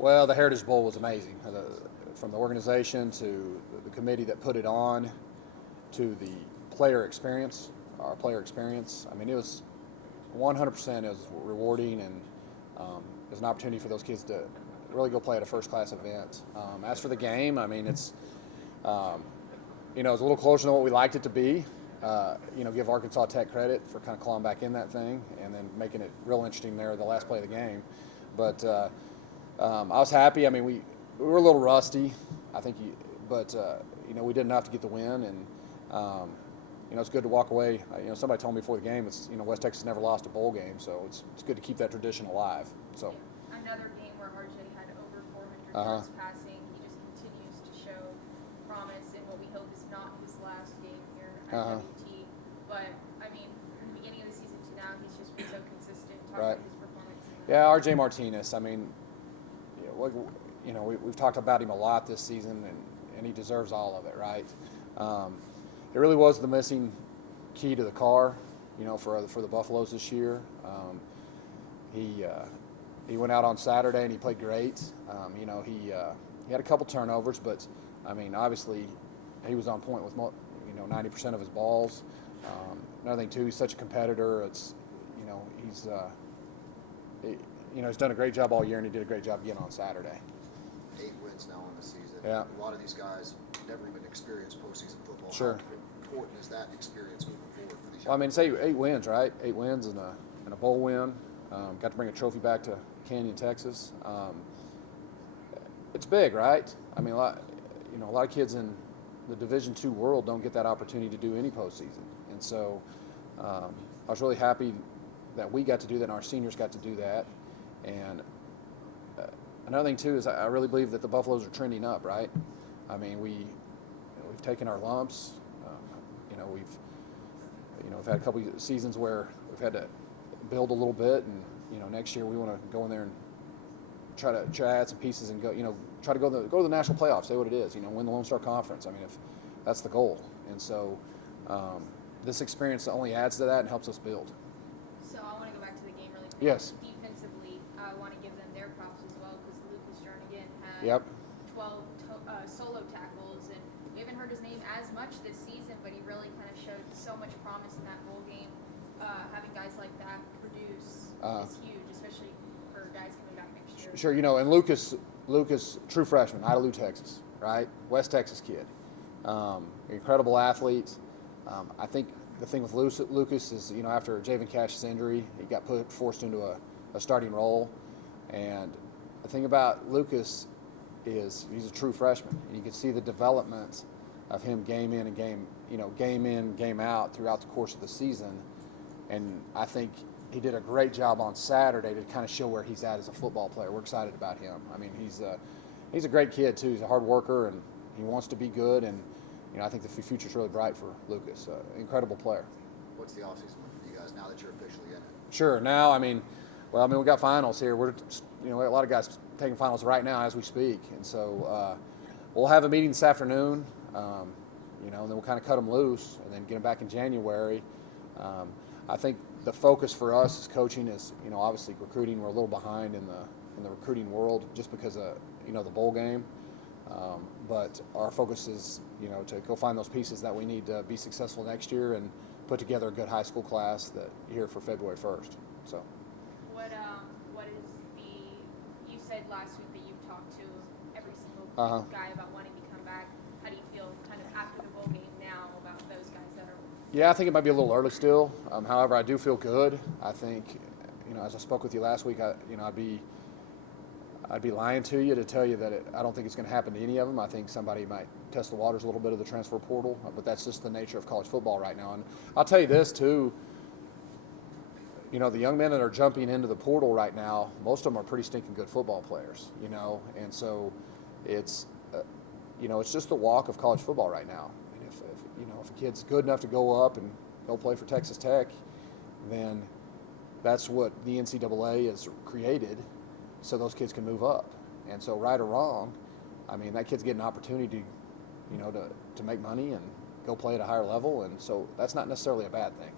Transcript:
Well, the Heritage Bowl was amazing. From the organization to the committee that put it on to the player experience, our player experience. I mean, it was 100%. It was rewarding, and it was an opportunity for those kids to really go play at a first-class event. As for the game, I mean, it's it was a little closer than what we liked it to be. Give Arkansas Tech credit for kind of clawing back in that thing and then making it real interesting there the last play of the game. But I was happy. I mean, we were a little rusty, I think, but we did enough to get the win, and it's good to walk away. Somebody told me before the game, West Texas never lost a bowl game, so it's good to keep that tradition alive. So another game where RJ had over 400 yards passing. He just continues to show promise in what we hope is not his last game here at WT. But I mean, from the beginning of the season to now, he's just been so consistent. Talk about his performance. Yeah, RJ Martinez. I mean, we've talked about him a lot this season, and he deserves all of it, right? It really was the missing key to the car, for the Buffaloes this year. He went out on Saturday and he played great. He had a couple turnovers, but I mean, obviously, he was on point with 90% of his balls. Another thing too, he's such a competitor. He's done a great job all year, and he did a great job again on Saturday. 8 wins now in the season. Yeah. A lot of these guys never even experienced postseason football. Sure. How important is that experience moving forward for these? Well, I mean, say 8 wins, right? 8 wins and a bowl win. Got to bring a trophy back to Canyon, Texas. It's big, right? I mean, a lot of kids in the Division II world don't get that opportunity to do any postseason, and so I was really happy that we got to do that, and our seniors got to do that. And another thing too is I really believe that the Buffaloes are trending up, right? I mean, we've taken our lumps. We've had a couple of seasons where we've had to build a little bit, and next year we want to go in there and try to add some pieces and try to go to the national playoffs. Say what it is, win the Lone Star Conference. I mean, if that's the goal, and so this experience only adds to that and helps us build. So I want to go back to the game really quick. Yes. Defensively, I want to give them their props as well, because Lucas Jernigan had 12 solo tackles, and we haven't heard his name as much this season, but he really kind of showed so much promise in that bowl game. Having guys like that produce is huge, especially for guys coming back next year. Sure, and Lucas, true freshman, out of Lou, Texas, right? West Texas kid, incredible athlete. I think the thing with Lucas is, after Javen Cash's injury, he got forced into a starting role, and the thing about Lucas is he's a true freshman, and you can see the development of him game in, game out throughout the course of the season. And I think he did a great job on Saturday to kind of show where he's at as a football player. We're excited about him. I mean, he's a great kid too. He's a hard worker, and he wants to be good. And I think the future's really bright for Lucas. Incredible player. What's the offseason for you guys now that you're officially in it? Sure. Now, we got finals here. We're we have a lot of guys taking finals right now as we speak, and so we'll have a meeting this afternoon. And then we'll kind of cut them loose and then get them back in January. I think the focus for us as coaching is, obviously recruiting. We're a little behind in the recruiting world just because of, the bowl game. But our focus is, to go find those pieces that we need to be successful next year and put together a good high school class that here for February 1st. So. What is you said last week that you've talked to every single guy about wanting to come back. How do you feel kind of after the bowl game now about those guys that are? Yeah, I think it might be a little early still. However, I do feel good. I think, as I spoke with you last week, I'd be lying to you to tell you that I don't think it's going to happen to any of them. I think somebody might test the waters a little bit of the transfer portal, but that's just the nature of college football right now. And I'll tell you this too. The young men that are jumping into the portal right now, most of them are pretty stinking good football players. And so it's just the walk of college football right now. I mean, if a kid's good enough to go up and go play for Texas Tech, then that's what the NCAA has created, so those kids can move up. And so, right or wrong, that kid's getting an opportunity, to make money and go play at a higher level, and so that's not necessarily a bad thing.